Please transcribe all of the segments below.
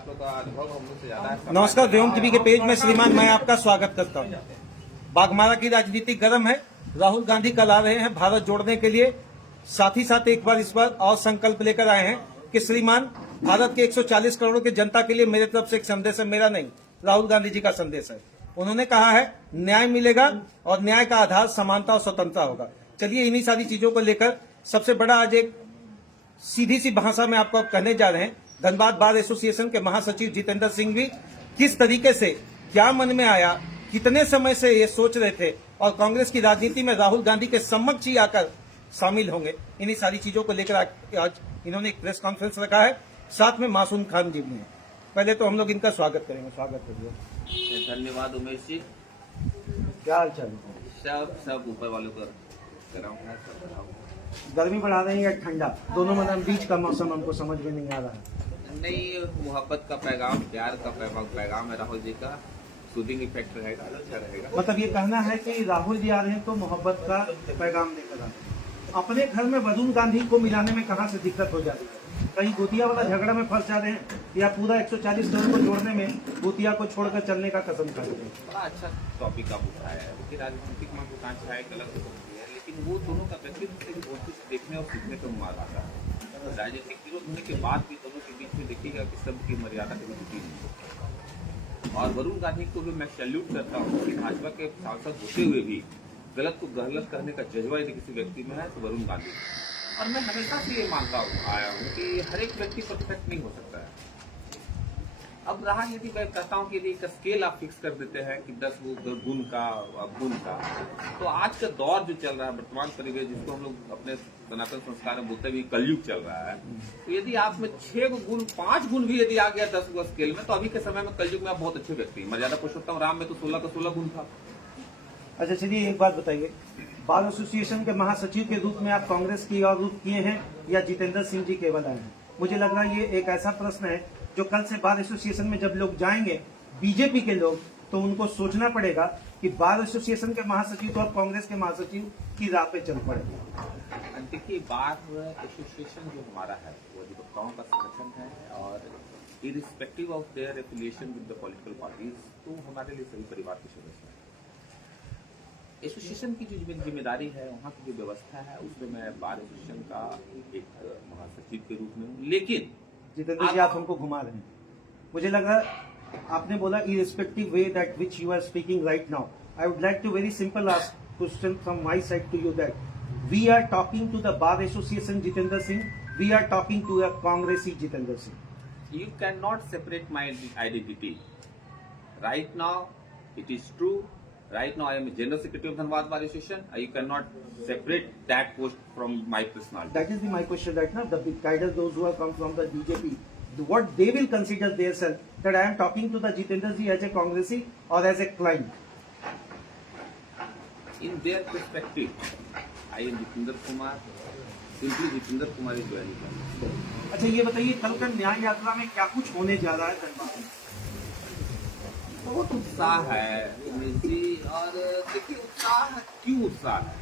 आप लोग का अनुभव हम लोग से ज्यादा है। नमस्कार, देवम टीवी के पेज में श्रीमान मैं आपका स्वागत करता हूं। बाघमारा की राजनीति गर्म है। राहुल गांधी कल आ रहे हैं भारत जोड़ने के लिए। साथ ही साथ एक बार इस बार और संकल्प लेकर आए हैं कि श्रीमान भारत के 140 करोड़ की जनता के लिए मेरे तरफ से एक संदेश है, मेरा नहीं, राहुल गांधी जी का संदेश है। उन्होंने कहा है न्याय मिलेगा और न्याय का आधार समानता और स्वतंत्रता होगा। चलिए इन्हीं सारी चीजों को लेकर सबसे बड़ा आज एक सीधी सी भाषा में आपको कहने जा रहे हैं। धनबाद बार एसोसिएशन के महासचिव जितेंद्र सिंह भी किस तरीके से, क्या मन में आया, कितने समय से ये सोच रहे थे और कांग्रेस की राजनीति में राहुल गांधी के समक्ष ही आकर शामिल होंगे, इन्हीं सारी चीजों को लेकर आज इन्होंने एक प्रेस कॉन्फ्रेंस रखा है। साथ में मासूम खान जी भी हैं। पहले तो हम लोग इनका स्वागत करेंगे। स्वागत करिए। धन्यवाद उमेश जी। क्या हाल चाल? सब ऊपर वालों का गरम है, सब बढ़ाओ। गर्मी बढ़ा रहे हैं या ठंडा? दोनों मतलब बीच का मौसम हमको समझ में नहीं आ रहा है। नहीं, मोहब्बत का पैगाम, प्यार का पैगाम है राहुल जी का। सूदिंग इफेक्ट रहेगा, अच्छा रहेगा। मतलब ये कहना है कि राहुल जी आ रहे हैं तो मोहब्बत का पैगाम देकर आ रहे हैं। अपने घर में वरुण गांधी को मिलाने में कहां से दिक्कत हो जा रही है? कहीं गोतिया वाला झगड़ा में फंस जा रहे हैं या पूरा 140 करोड़ को जोड़ने में गोतिया को छोड़कर चलने का कसम खा रहे हैं? बड़ा अच्छा टॉपिक आप उठाया है। देखिए, राजनीतिक में आकांक्षा है, गलत हो सकती है, लेकिन वो दोनों का व्यक्तित्व से भी बहुत कुछ देखने और सीखने को मौका आता है। राजनीतिक विरोध होने के बाद भी दोनों के बीच में देखिएगा कि सबकी मर्यादा कभी टूटी नहीं। और वरुण गांधी को भी मैं सैल्यूट करता हूँ कि भाजपा के सांसद होते हुए भी गलत को गलत करने का जज्बा यदि किसी व्यक्ति में है तो वरुण गांधी। और मैं हमेशा से ये मानता आया हूँ कि हर एक व्यक्ति परफेक्ट नहीं हो सकता है। अब रहा यदि मैं कहता हूँ कि यदि एक स्केल आप फिक्स कर देते हैं कि 10 गुण का गुण का, तो आज का दौर जो चल रहा है, वर्तमान परिवेश जिसको हम लोग अपने सनातन संस्कार में बोलते हुए कलयुग चल रहा है, तो यदि आप में 6 गुण, 5 गुण भी यदि आ गया 10 स्केल में, तो अभी के समय में कलयुग में आप बहुत अच्छे व्यक्ति। मर्यादा पुरुषोत्तम राम में तो 16 का 16 गुण था। अच्छा चलिए एक बात बताइए, बार एसोसिएशन के महासचिव के रूप में आप कांग्रेस की और रूप किए हैं या जितेंद्र सिंह जी केवल आए हैं? मुझे लग रहा है ये एक ऐसा प्रश्न है जो कल से बार एसोसिएशन में जब लोग जाएंगे बीजेपी के लोग, तो उनको सोचना पड़ेगा कि बार एसोसिएशन के महासचिव और कांग्रेस के महासचिव की राह पे चल पड़ेगा। देखिए, बार एसोसिएशन जो हमारा है वो अधिवक्ताओं का संगठन है और irrespective of their affiliation with the political parties, तो हमारे लिए सभी परिवार के सदस्य हैं। एसोसिएशन की जो जिम्मेदारी है, वहाँ की जो व्यवस्था है, उसमें मैं बार एसोसिएशन का एक महासचिव के रूप में हूँ। लेकिन जितेंद्र जी आप हमको घुमा रहे हैं। मुझे लगा आपने बोला irrespective way that which you are speaking right now, I would like to very simple ask question from my side to you that we are talking to the bar association Jitendra Singh, we are talking to a कांग्रेसी Jitendra Singh. You can not separate my identity right now. It is true. Right now, I am a General Secretary of Dhanbad Bar Association. You cannot separate that post from my personality. That is my question right now. The guiders, those who have come from the BJP, what they will consider themselves, that I am talking to the Jitendra ji as a Congressy or as a client? In their perspective, I am Jitendra Kumar. Simply Jitendra Kumar is valid. अच्छा ये बताइए, कल का न्याय यात्रा में क्या कुछ होने जा रहा है धनबाद में? बहुत उत्साह है उमेश जी। और देखिए, उत्साह क्यों उत्साह है?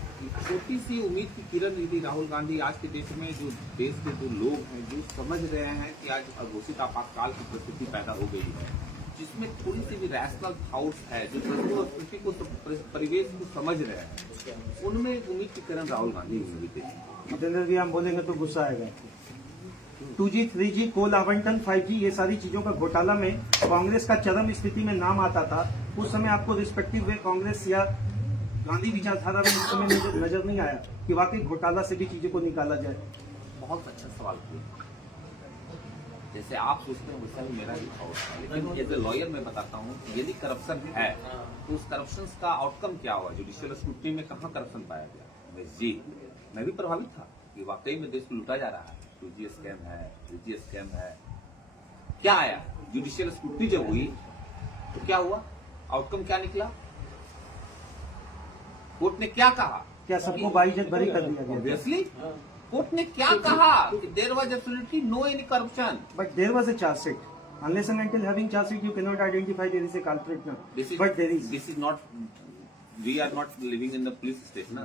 छोटी सी उम्मीद की किरण यदि राहुल गांधी आज के डेट में जो देश के जो लोग हैं जो समझ रहे हैं कि आज अघोषित आपातकाल की परिस्थिति पैदा हो गई है, जिसमें थोड़ी सी भी रैशनल थॉट्स है, जो प्रकृति को परिवेश को समझ रहे हैं, उनमें एक उम्मीद की किरण राहुल गांधी में भी देखी। जितेंद्र जी हम बोलेंगे तो गुस्सा आएगा। 2G, 3G, कोल आवंटन, 5G, ये सारी चीजों का घोटाला में कांग्रेस का चरम स्थिति में नाम आता था। उस समय आपको रिस्पेक्टिव वे कांग्रेस या गांधी विचारधारा में उस समय नजर नहीं आया कि वाकई घोटाला से भी चीजों को निकाला जाए? बहुत अच्छा सवाल किया। जैसे आप सोचते हैं वैसा ही मेरा भी थॉट है, लेकिन एज ए लॉयर मैं बताता हूँ यदि करप्शन है तो उस करप्शन का आउटकम क्या हुआ? जुडिशियल स्क्रूटनी में कहाँ करप्शन पाया गया? जी, मैं भी प्रभावित था कि वाकई में देश को लूटा जा रहा है। 2G स्कैम है, 3G स्कैम है। क्या आया? जुडिशियल स्क्रूटनी जब हुई तो क्या हुआ? आउटकम क्या निकला? कोर्ट ने क्या कहा? क्या सबको बाइज्जत बरी कर दिया गया? ऑब्वियसली कोर्ट ने क्या कहा कि there was absolutely no any corruption, but there was a chargesheet. Unless and until having charge sheet, you cannot identify there is a culprit now. But there is. This is not. We are not living in the police state, na.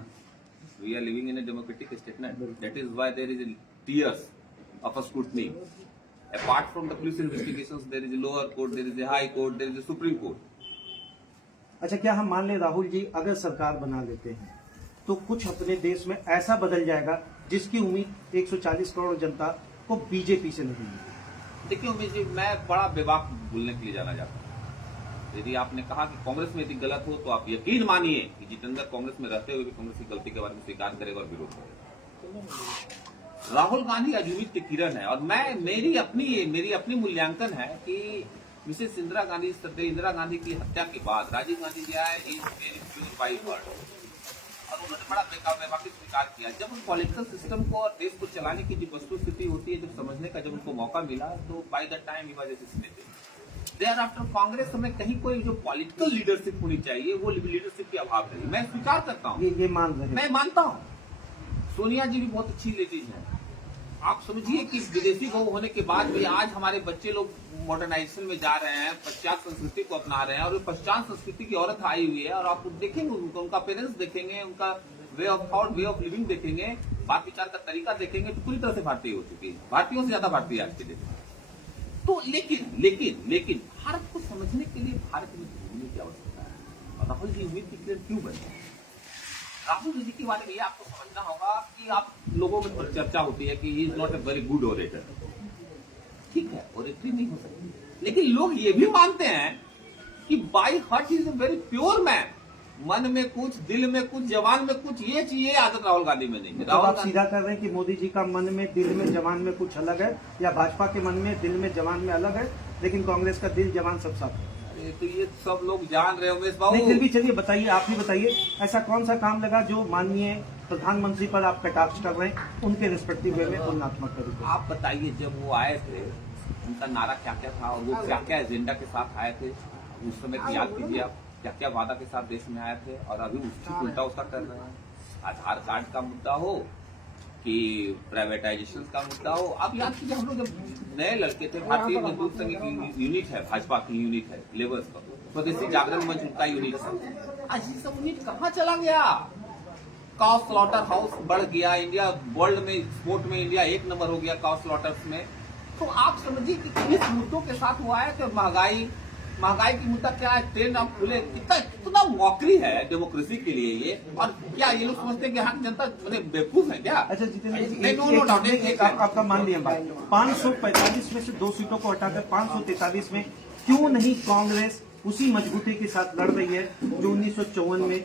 We are living in a democratic state, na. That is why there is tears of a scrutiny. Apart from the police investigations, there is a lower court, there is a high court, there is a Supreme Court. अच्छा, क्या हम मान लें राहुल जी, अगर सरकार बना लेते हैं तो कुछ अपने देश में ऐसा बदल जाएगा जिसकी उम्मीद 140 करोड़ जनता को बीजेपी से नहीं है? देखिए उमेश जी, मैं बड़ा बेबाक बोलने के लिए जाना चाहता हूँ। यदि आपने कहा कि कांग्रेस में यदि गलत हो तो आप यकीन मानिए कि जितेंद्र कांग्रेस में रहते हुए भी कांग्रेस की गलती के बारे में स्वीकार करेगा और विरोध करेगा। राहुल गांधी आज उम्मीद की किरण है, और मेरी अपनी मूल्यांकन है कि मिसेस इंदिरा गांधी की हत्या के बाद राजीव गांधी जी आए is very pure by heart, और उन्होंने बड़ा बेबाकी स्वीकार किया। जब उन पॉलिटिकल सिस्टम को और देश को चलाने की जो वस्तु स्थिति होती है, जब समझने का जब उनको मौका मिला, तो by the time he was assassinated. Thereafter Congress में कहीं कोई जो पॉलिटिकल लीडरशिप होनी चाहिए वो लीडरशिप की अभाव रही। मैं स्वीकार करता हूँ, ये मान रहे हैं। मैं मानता हूँ सोनिया जी भी बहुत अच्छी लेडीज है। आप समझिए कि विदेशी बहू होने के बाद भी आज हमारे बच्चे लोग मॉडर्नाइजेशन में जा रहे हैं, पश्चात संस्कृति को अपना रहे हैं, और पश्चात संस्कृति की औरत आई हुई है, और आप देखेंगे उनका पेरेंट्स देखेंगे, उनका way of thought, way of living देखेंगे, बात विचार का तरीका देखेंगे, तो पूरी तरह से भारतीय हो चुकी है, भारतीयों से ज्यादा भारतीय आज के दिन। तो लेकिन भारत को समझने के लिए भारत में घूमने की आवश्यकता है। और राहुल जी उम्मीद की किरण क्यों बने? राहुल जी के बारे में ये आपको समझना होगा कि आप लोगों में चर्चा होती है कि he is not a very good orator. ठीक है, ओरेटरी नहीं हो सकती, लेकिन लोग ये भी मानते हैं कि by heart is a very pure man. मन में कुछ, दिल में कुछ, जवान में कुछ, ये आदत राहुल गांधी में नहीं है। तो आप सीधा कर रहे हैं कि मोदी जी का मन में, दिल में, जवान में कुछ अलग है, या भाजपा के मन में, दिल में, जवान में अलग है, लेकिन कांग्रेस का दिल, जवान सब साथ है? तो ये सब लोग जान रहे हो उमेश बाबू। नहीं, फिर भी चलिए बताइए, आप ही बताइए, ऐसा कौन सा काम लगा जो माननीय प्रधानमंत्री पर आप कटाक्ष कर रहे हैं उनके रिस्पेक्टिव वे में तुलनात्मक तरीके? आप बताइए, जब वो आए थे उनका नारा क्या क्या था, और वो क्या क्या एजेंडा के साथ आए थे, उस समय की याद कीजिए आप, क्या क्या वादा के साथ देश में आए थे, और अभी उसकी उल्टा उसका कर रहे हैं। आधार कार्ड का मुद्दा हो कि प्राइवेटाइजेशन का मुद्दा हो, आप याद कीजिए, हम लोग जब नए लड़के थे, भारतीय मजदूर संघ की यूनिट है, भाजपा की यूनिट है, लेबर्स का स्वदेशी जागरण मंच उनका यूनिट है, आज ये सब यूनिट कहाँ चला गया? काउ स्लॉटर हाउस बढ़ गया, इंडिया वर्ल्ड में स्पोर्ट में इंडिया 1 नंबर हो गया काउ स्लॉटर्स में। तो आप समझिए कि किस मुद्दों के साथ हुआ है कि महंगाई की मुद्दा क्या है, ट्रेन आप खुले, कितना मौकरी है डेमोक्रेसी के लिए ये। और क्या ये लोग समझते हैं कि हाँ जनता बेवकूफ है क्या? अच्छा जितेंद्र जी, आपका मान लिया बात, 545 में से 2 सीटों को हटाकर 543 में क्यों नहीं कांग्रेस उसी मजबूती के साथ लड़ रही है जो 1954 में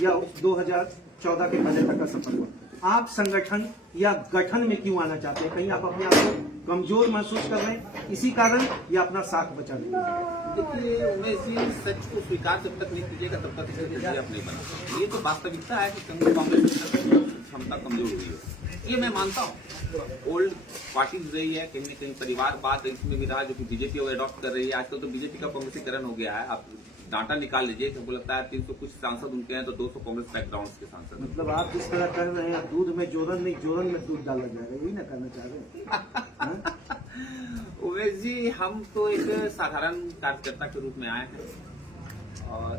या 2014 के बजट तक का सफल हुआ? आप संगठन या गठन में क्यों आना चाहते हैं? कहीं आप अपने आप को कमजोर महसूस कर रहे हैं इसी कारण, या अपना साख बचा रहे हैं? देखिए उमेश जी, सच को स्वीकार जब तक नहीं कीजिएगा तब तक इसे आप नहीं बना। ये तो वास्तविकता है कि कांग्रेस क्षमता कमजोर हुई है, ये मैं मानता हूँ। ओल्ड पार्टीज रही है, कहीं न कहीं परिवारवाद इसमें भी रहा, जो कि बीजेपी को अडॉप्ट कर रही है। आजकल तो बीजेपी का कांग्रेसीकरण हो गया है। आप डाटा निकाल लीजिए, तो लगता है 300 कुछ सांसद उनके हैं, तो 200 कांग्रेस बैकग्राउंड के सांसद। मतलब आप जिस तरह कर रहे हैं, दूध में जोरन नहीं, जोरन में दूध डाला जाएगा, यही ना करना चाह रहे हैं? उमेश जी, हम तो एक साधारण कार्यकर्ता के रूप में आए हैं, और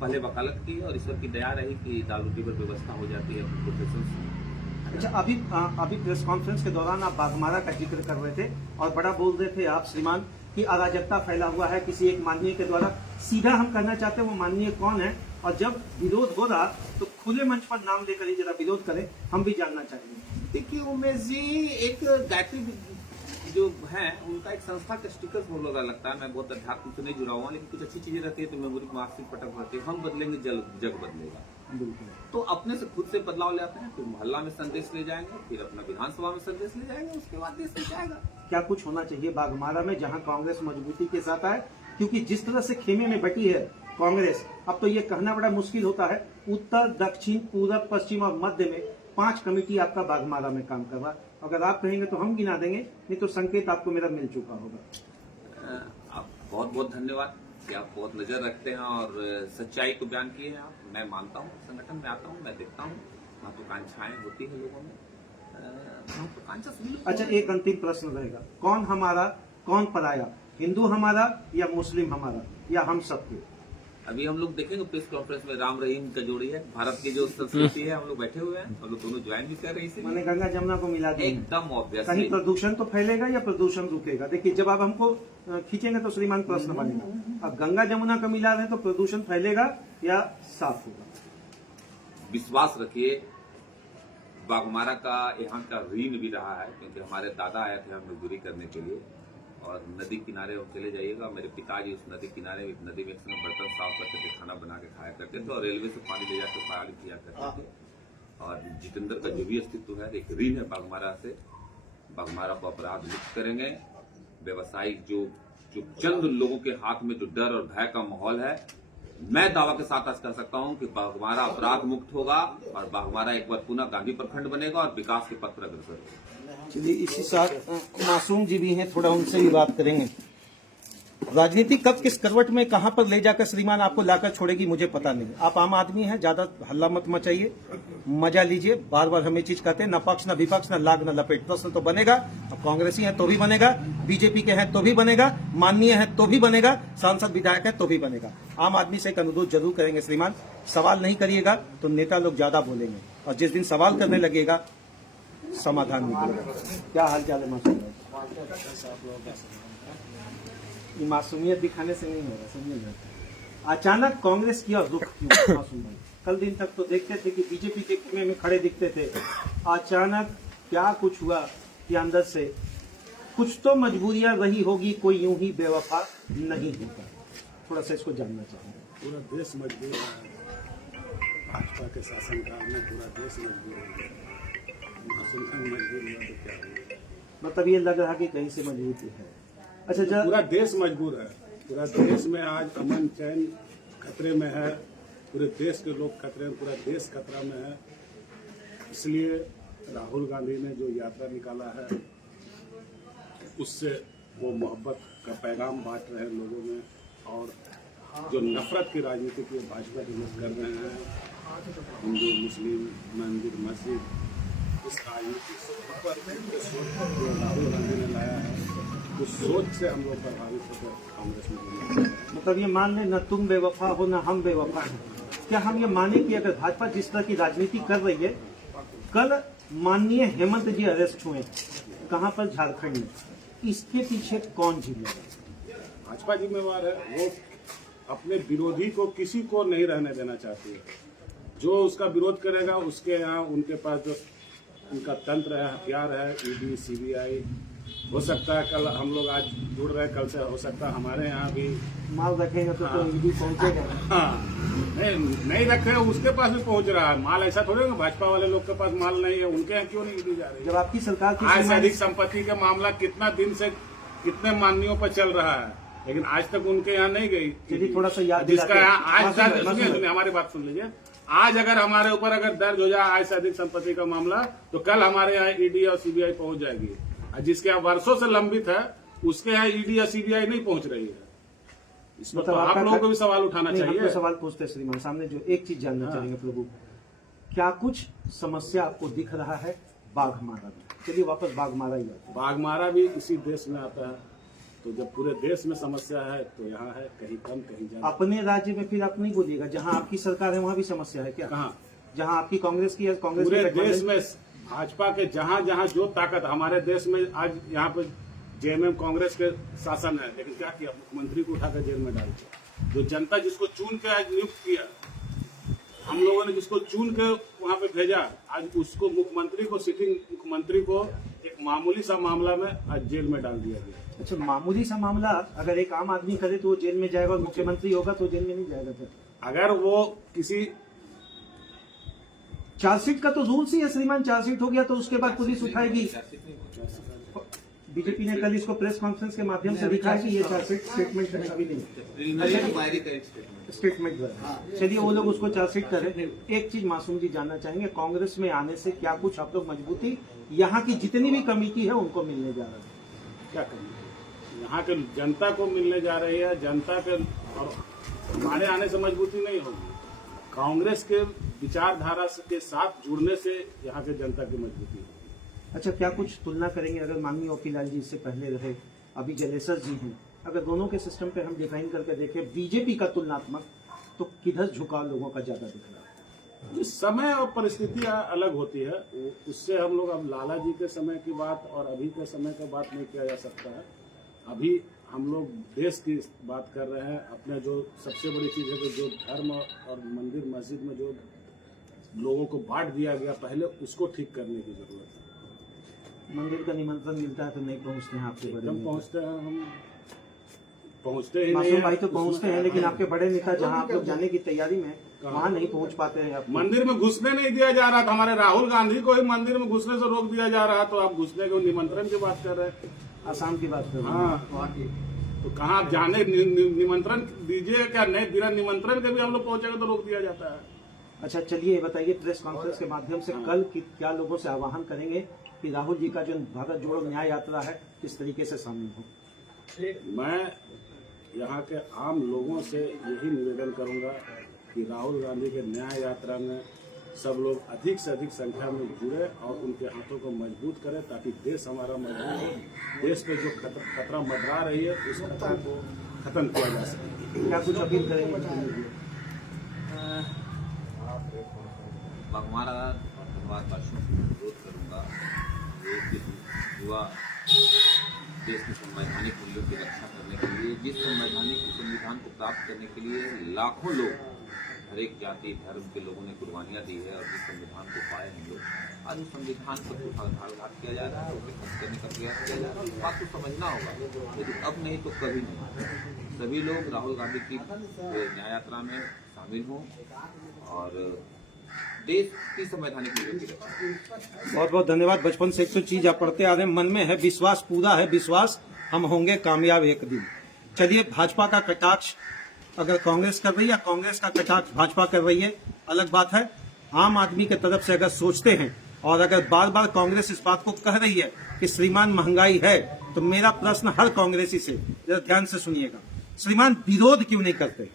पहले वकालत की, और ईश्वर की दया रही कि दाल रोटी पर व्यवस्था हो जाती है प्रोफेशन से। अच्छा, अभी प्रेस कॉन्फ्रेंस के दौरान आप बाघमारा का जिक्र कर रहे थे और बड़ा बोल रहे थे आप श्रीमान कि अराजकता फैला हुआ है किसी एक माननीय के द्वारा। सीधा हम कहना चाहते हैं वो माननीय कौन है, और जब विरोध हो रहा तो खुले मंच पर नाम लेकर ही जरा विरोध करें, हम भी जानना चाहेंगे। देखिए उमेश जी, एक गायत्री जो है उनका एक संस्था का स्टिकर बहुत लगा लगता है। मैं बहुत अध्यात्म से नहीं जुड़ा हुआ, लेकिन कुछ अच्छी चीजें रहती है तो मेमोरी मार्कशीट पटक रहती है। हम बदलेंगे जग बदलेगा। तो अपने से खुद से बदलाव ले आते हैं, फिर मोहल्ला में संदेश ले जाएंगे, फिर अपना विधानसभा में संदेश ले जाएंगे, उसके बाद देश में जाएगा। क्या कुछ होना चाहिए बाघमारा में जहां कांग्रेस मजबूती के साथ आए? क्योंकि जिस तरह से खेमे में बटी है कांग्रेस, अब तो ये कहना बड़ा मुश्किल होता है। उत्तर, दक्षिण, पूरब, पश्चिम और मध्य में 5 कमेटी आपका बाघमारा में काम कर रहा। अगर आप कहेंगे तो हम गिना देंगे, नहीं तो संकेत आपको मेरा मिल चुका होगा। आप बहुत बहुत धन्यवाद कि आप बहुत नजर रखते हैं और सच्चाई को बयान किए हैं आप। मैं मानता हूँ, संगठन में आता हूँ, मैं देखता हूँ महत्वाकांक्षाएं होती है लोगों में। अच्छा, एक अंतिम प्रश्न रहेगा, कौन हमारा कौन पराया? हिंदू हमारा या मुस्लिम हमारा, या हम सबके? अभी हम लोग देखेंगे प्रेस कॉन्फ्रेंस में राम रहीम का जोड़ी है, भारत की जो संस्कृति है, हम लोग बैठे हुए हैं, हम लोग दोनों ज्वाइन भी कर रहे हैं इसे। मैंने गंगा जमुना को मिला दिया, एकदम ऑब्वियस। कहीं प्रदूषण तो फैलेगा या प्रदूषण रुकेगा? देखिए, जब आप हमको खींचेंगे तो श्रीमान प्रश्न बनेगा। अब गंगा जमुना का मिला रहे हैं तो प्रदूषण फैलेगा या साफ होगा? विश्वास रखिए, बाघमारा का यहाँ का ऋण भी रहा है, क्योंकि हमारे दादा आए थे यहाँ मजदूरी करने के लिए, और नदी किनारे हम चले जाइएगा, मेरे पिताजी उस नदी किनारे नदी में एक समय बर्तन साफ करते थे, खाना बना के खाया करते थे, और रेलवे से पानी ले जाकर पानी पिया करते थे। और जितेंद्र का जो भी अस्तित्व है, एक ऋण है बाघमारा से। बाघमारा को अपराध मुक्त करेंगे। व्यवसायिक जो चंद लोगों के हाथ में जो डर और भय का माहौल है, मैं दावा के साथ आज कर सकता हूं कि बाघमारा अपराध मुक्त होगा और बाघमारा एक बार पुनः गांधी प्रखंड बनेगा और विकास के पथ पर अग्रसर होगा। चलिए, इसी साथ मासूम जी भी हैं, थोड़ा उनसे भी बात करेंगे। राजनीति कब किस करवट में कहां पर ले जाकर श्रीमान आपको लाकर छोड़ेगी मुझे पता नहीं। आप आम आदमी हैं, ज्यादा हल्ला मत मचाइए, मजा लीजिए। बार बार हमें चीज कहते हैं, न पक्ष न विपक्ष न लाग न लपेट। प्रश्न तो बनेगा, अब कांग्रेसी है तो भी बनेगा, बीजेपी के हैं तो भी बनेगा, माननीय है तो भी बनेगा, सांसद विधायक है तो भी बनेगा। आम आदमी से एक अनुरोध जरूर करेंगे श्रीमान, सवाल नहीं करिएगा तो नेता लोग ज्यादा बोलेंगे, और जिस दिन सवाल करने लगेगा समाधान निकलेगा। क्या हाल चाल है मासूम? ये मासूमियत दिखाने से नहीं होगा, समझिए। अचानक कांग्रेस की और रुख क्यों मासूम भाई? कल दिन तक तो देखते थे कि बीजेपी के खेमे में खड़े दिखते थे, अचानक क्या कुछ हुआ कि अंदर से कुछ तो मजबूरियां रही होगी, कोई यूं ही बेवफा नहीं होता। थोड़ा सा इसको जानना चाहेंगे। पूरा देश मजबूर है, भाजपा के शासन काल में पूरा देश मजबूर है। मासूम खान मजबूर हुआ तो क्या हुआ? मतलब ये लग रहा कि कहीं से मजबूती है। अच्छा, पूरा देश मजबूर है। पूरा देश में आज अमन चैन खतरे में है, पूरे देश के लोग खतरे में, पूरा देश खतरा में है। इसलिए राहुल गांधी ने जो यात्रा निकाला है, उससे वो मोहब्बत का पैगाम बांट रहे हैं लोगों में, और जो नफरत की राजनीति की भाजपा के लोग कर रहे हैं, हिंदू मुस्लिम मंदिर मस्जिद, इस राजनीतिक सोच जो राहुल गांधी ने लाया है, उस सोच से हम लोग प्रभावित होकर कांग्रेस में। मतलब ये मान लें, न तुम बेवफा हो न हम बेवफा हैं। क्या हम ये माने कि अगर भाजपा जिस तरह की राजनीति कर रही है, कल माननीय हेमंत जी अरेस्ट हुए, कहां पर? झारखंड में। इसके पीछे कौन जिम्मेदार? भाजपा जिम्मेवार है। वो अपने विरोधी को, किसी को नहीं रहने देना चाहती है। जो उसका विरोध करेगा, उसके यहाँ उनके पास जो उनका तंत्र है, हथियार है, ईडी सीबीआई। हो सकता है कल हम लोग आज जुड़ रहे, कल से हो सकता है हमारे यहाँ भी माल रखेंगे तो ईडी पहुंचेगा। हाँ, नहीं रखे, उसके पास भी पहुंच रहा है माल। ऐसा थोड़ी ना भाजपा वाले लोग के पास माल नहीं है, उनके यहाँ क्यों नहीं ईडी जा रही है? जब आपकी सरकार की आज से अधिक संपत्ति का मामला कितना दिन से कितने माननीयों पर चल रहा है, लेकिन आज तक उनके यहाँ नहीं गई। चलिए थोड़ा सा याद जिसका यहाँ आज तक, हमारी बात सुन लीजिए, आज अगर हमारे ऊपर अगर दर्ज हो जाए आज से अधिक संपत्ति का मामला, तो कल हमारे यहाँ ईडी और सीबीआई पहुंच जाएगी। जिसके यहाँ वर्षों से लंबित है, उसके यहाँ ईडी या सीबीआई नहीं पहुंच रही है। इसमें मतलब तो आप लोगों को भी सवाल उठाना चाहिए। सवाल पूछते श्रीमान सामने, जो एक चीज जानना चाहेंगे प्रभु, क्या कुछ समस्या आपको दिख रहा है बाघमारा में? चलिए वापस बाघमारा ही आते हैं। बाघमारा भी इसी देश में आता है, तो जब पूरे देश में समस्या है तो यहाँ है, कहीं कम कहीं ज्यादा। अपने राज्य में फिर आप नहीं बोलिएगा, जहाँ आपकी सरकार है वहाँ भी समस्या है क्या? कहाँ? जहाँ आपकी कांग्रेस की है, कांग्रेस पूरे की देश में भाजपा के जहाँ जहाँ जो ताकत, हमारे देश में आज यहाँ पे जेएमएम कांग्रेस के शासन है, लेकिन क्या किया? मुख्यमंत्री को उठाकर जेल में डाल दिया। जो जनता जिसको चुन के आज नियुक्त किया, हम लोगों ने जिसको चुन के वहाँ पे भेजा, आज उसको मुख्यमंत्री को, सिटिंग मुख्यमंत्री को एक मामूली सा मामला में आज जेल में डाल दिया गया। अच्छा, मामूली सा मामला अगर एक आम आदमी करे तो वो जेल में जाएगा, और मुख्यमंत्री होगा तो जेल में नहीं जाएगा? फिर अगर वो किसी चार्जशीट का तो रूल्स ही है श्रीमान, चार्जशीट हो गया तो उसके बाद पुलिस उठाएगी। बीजेपी ने कल इसको प्रेस कॉन्फ्रेंस के माध्यम से दिखाया कि ये चार्जशीट स्टेटमेंट अभी नहीं, स्टेटमेंट है। चलिए वो लोग उसको चार्जशीट करें। एक चीज मासूम जी जानना चाहेंगे, कांग्रेस में आने से क्या कुछ आप लोग मजबूती यहाँ की जितनी भी कमेटी है उनको मिलने जा रहा है? क्या करेंगे? यहाँ के जनता को मिलने जा रही है। जनता के और हमारे आने से मजबूती नहीं होगी, कांग्रेस के विचारधारा के साथ जुड़ने से यहाँ के जनता की मजबूती होगी। अच्छा, क्या कुछ तुलना करेंगे? अगर माननीय वकीलाल जी इससे पहले रहे, अभी जलेसर जी हैं, अगर दोनों के सिस्टम पे हम डिफाइन करके देखें, बीजेपी का तुलनात्मक तो किधर झुकाव लोगों का ज्यादा दिख रहा है? इस समय और परिस्थितियां अलग होती है, उससे हम लोग अब लाला जी के समय की बात और अभी के समय की बात नहीं किया जा सकता है। अभी हम लोग देश की बात कर रहे हैं। अपने जो सबसे बड़ी चीज है कि जो धर्म और मंदिर मस्जिद में जो लोगों को बांट दिया गया पहले, उसको ठीक करने की जरूरत है। मंदिर का निमंत्रण मिलता है तो नहीं पहुंचते हैं आपके बड़े एकदम नेता? पहुंचते हैं, हम पहुंचते ही नहीं मासूम है। भाई तो पहुंचते हैं, लेकिन आपके बड़े नेता जहां आप लोग जाने की तैयारी में वहां नहीं पहुंच पाते हैं आप। मंदिर में घुसने नहीं दिया जा रहा था। हमारे राहुल गांधी को ही मंदिर में घुसने से रोक दिया जा रहा, तो आप घुसने के निमंत्रण की बात कर रहे हैं। आसाम की बात कर रहे हैं। हाँ, तो कहाँ आप जाने निमंत्रण दीजिए, क्या नहीं बिना निमंत्रण के भी हम लोग पहुंचेंगे तो रोक दिया जाता है। अच्छा चलिए बताइए, प्रेस कॉन्फ्रेंस के माध्यम से कल क्या लोगों से आह्वान करेंगे कि राहुल जी का जो भारत जोड़ो न्याय यात्रा है किस तरीके से शामिल हो? मैं यहाँ के आम लोगों से यही निवेदन करूंगा कि राहुल गांधी के न्याय यात्रा में सब लोग अधिक से अधिक संख्या में जुड़े और उनके हाथों को मजबूत करें, ताकि देश हमारा मजबूत हो। देश पे जो खतरा मंडरा रही है, उस खतरे को खत्म किया जा सके। क्या कुछ अपील करेंगे? हमारा धन्यवाद भाषण का अनुरोध करूँगा। युवा देश के संवैधानिक मूल्यों की रक्षा करने के लिए, जिस संविधान को प्राप्त करने के लिए लाखों लोग, हर एक जाति धर्म के लोगों ने कुर्बानियां दी है, और जिस संविधान को पाए हम लोग, आज उस संविधान पर उठाघात किया जा रहा है, उसे खत्म करने का प्रयास किया जा रहा है। इस बात को समझना होगा, यदि अब नहीं तो कभी नहीं। सभी लोग राहुल गांधी की न्याय यात्रा में शामिल हों और देश की संवैधानिक मूल्यों की रक्षा। बहुत बहुत धन्यवाद। बचपन से एक तो चीज आप पढ़ते आ रहे हैं, मन में है विश्वास, पूरा है विश्वास, हम होंगे कामयाब एक दिन। चलिए, भाजपा का कटाक्ष अगर कांग्रेस कर रही है, कांग्रेस का कटाक्ष भाजपा कर रही है, अलग बात है। आम आदमी के तरफ से अगर सोचते हैं और अगर बार बार कांग्रेस इस बात को कह रही है कि श्रीमान महंगाई है, तो मेरा प्रश्न हर कांग्रेसी से, जरा ध्यान से सुनिएगा, श्रीमान विरोध क्यों नहीं करते?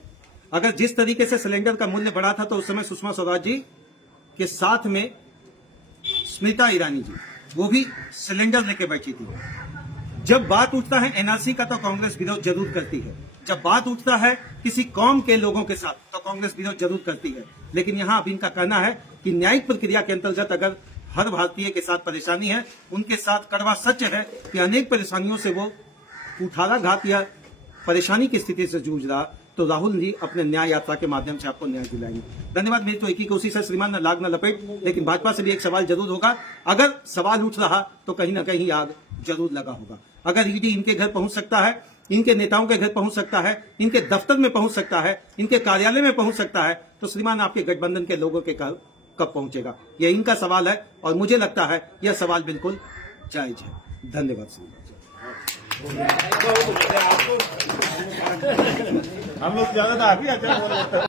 अगर जिस तरीके से सिलेंडर का मूल्य बढ़ा था, तो उस समय सुषमा स्वराज जी के साथ में स्मृति ईरानी जी, वो भी सिलेंडर लेके बैठी थी। जब बात उठता है एनआरसी का, तो कांग्रेस विरोध जरूर करती है। जब बात उठता है किसी कौम के लोगों के साथ, तो कांग्रेस विरोध जरूर करती है। लेकिन यहाँ अब इनका कहना है कि न्यायिक प्रक्रिया के अंतर्गत अगर हर भारतीय के साथ परेशानी है, उनके साथ कड़वा सच है कि अनेक परेशानियों से वो कुठाराघात या परेशानी की स्थिति से जूझ रहा, तो राहुल जी अपने न्याय यात्रा के माध्यम से आपको न्याय दिलाएंगे। धन्यवाद। मेरी तो एक ही कोशिश है श्रीमान, न लाग न लपेट, लेकिन भाजपा से भी एक सवाल जरूर होगा। अगर सवाल उठ रहा तो कहीं ना कहीं आग जरूर लगा होगा। अगर ईडी इनके घर पहुंच सकता है, इनके नेताओं के घर पहुंच सकता है, इनके दफ्तर में पहुंच सकता है, इनके कार्यालय में पहुंच सकता है, तो श्रीमान आपके गठबंधन के लोगों के घर कब पहुंचेगा? यह इनका सवाल है, और मुझे लगता है यह सवाल बिल्कुल जायज है। धन्यवाद श्रीमान। हम लोग ज्यादा